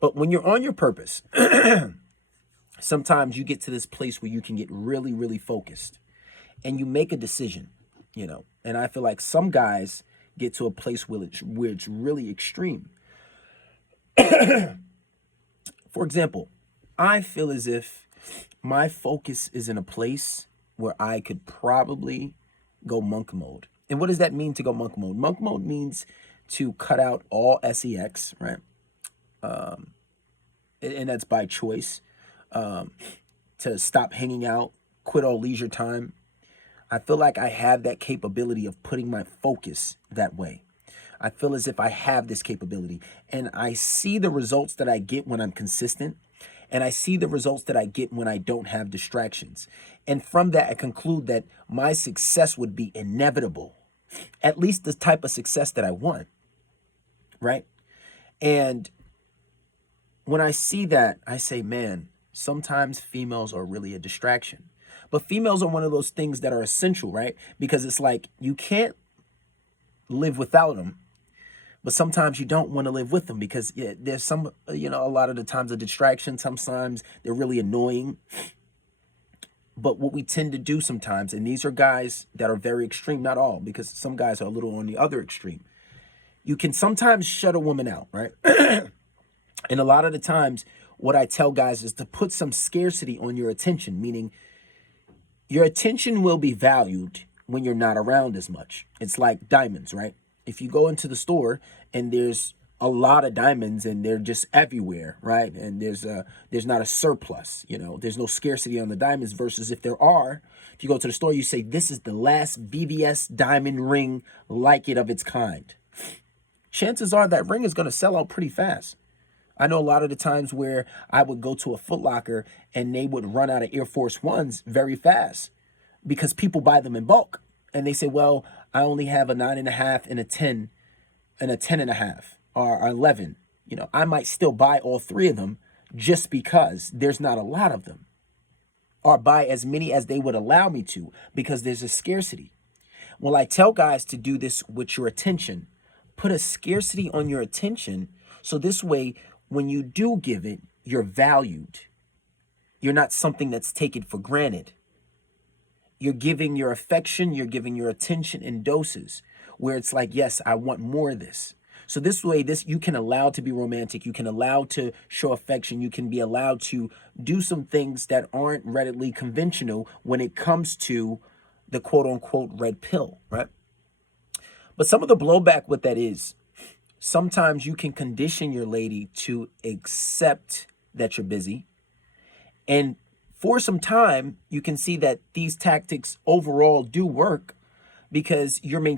But when you're on your purpose, sometimes you get to this place where you can get really, really focused and you make a decision, you know. And I feel like some guys get to a place where it's really extreme. For example, I feel as if my focus is in a place where I could probably go monk mode. And what does that mean to go monk mode? Monk mode means to cut out all sex, right? And that's by choice. To stop hanging out, quit all leisure time. I feel like I have that capability of putting my focus that way. I feel as if I have this capability, and I see the results that I get when I'm consistent, and I see the results that I get when I don't have distractions. And from that, I conclude that my success would be inevitable, at least the type of success that I want, right? And when I see that, I say, man, sometimes females are really a distraction. But females are one of those things that are essential, right? Because it's like you can't live without them, but sometimes you don't want to live with them because there's some, a lot of the times a distraction. Sometimes they're really annoying. But what we tend to do sometimes, and these are guys that are very extreme, not all, because some guys are a little on the other extreme. You can sometimes shut a woman out, right? And a lot of the times, what I tell guys is to put some scarcity on your attention, meaning your attention will be valued when you're not around as much. It's like diamonds, right? If you go into the store and there's a lot of diamonds and they're just everywhere, right? And there's not a surplus, there's no scarcity on the diamonds versus if there are, if you go to the store, you say, this is the last VVS diamond ring like it of its kind. Chances are that ring is going to sell out pretty fast. I know a lot of the times where I would go to a Foot Locker and they would run out of Air Force Ones very fast because people buy them in bulk. And they say, well, I only have a 9.5 and a 10 and a 10.5 or 11. I might still buy all three of them just because there's not a lot of them, or buy as many as they would allow me to because there's a scarcity. Well, I tell guys to do this with your attention. Put a scarcity on your attention so this way, when you do give it, you're valued. You're not something that's taken for granted. You're giving your affection, you're giving your attention in doses where it's like, yes, I want more of this. So this way, you can allow to be romantic. You can allow to show affection. You can be allowed to do some things that aren't readily conventional when it comes to the quote unquote red pill, right? But some of the blowback with that is, sometimes you can condition your lady to accept that you're busy. And for some time, you can see that these tactics overall do work because you're maintaining